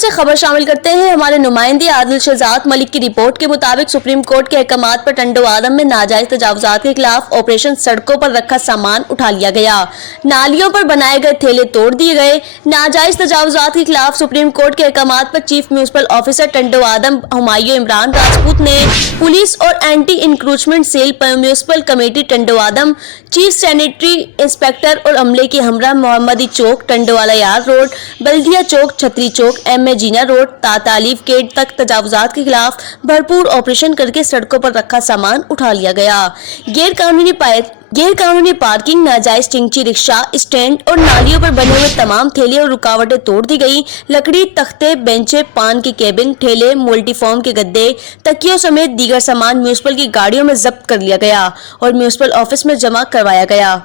سے خبر شامل کرتے ہیں۔ ہمارے نمائندے عادل شہزاد ملک کی رپورٹ کے مطابق سپریم کورٹ کے احکامات پر ٹنڈو آدم میں ناجائز تجاوزات کے خلاف آپریشن سڑکوں پر رکھا سامان اٹھا لیا گیا، نالیوں پر بنائے گئے ٹھیلے توڑ دیے گئے۔ ناجائز تجاوزات کے خلاف سپریم کورٹ کے احکامات پر chief municipal officer Tando Adam Humayun Imran Rajput نے پولیس اور anti encroachment cell municipal committee Tando Adam, chief sanitary inspector اور عملے کے ہمراہ محمدی چوک، ٹنڈوالہ یار روڈ، بلدیہ چوک، چھتری چوک، ایم اے جینا روڈ، تالیف گیٹ تک تجاوزات کے خلاف بھرپور آپریشن کر کے سڑکوں پر رکھا سامان اٹھا لیا گیا۔ غیر قانونی پارکنگ، ناجائز ٹنگچی رکشہ اسٹینڈ اور نالیوں پر بنے ہوئے تمام ٹھیلے اور رکاوٹیں توڑ دی گئی۔ لکڑی، تختے، بینچیں، پان کے کیبن، ٹھیلے، ملٹی فارم کے گدے، تکیوں سمیت دیگر سامان میونسپل کی گاڑیوں میں ضبط کر لیا گیا اور میونسپل آفس میں جمع کروایا گیا۔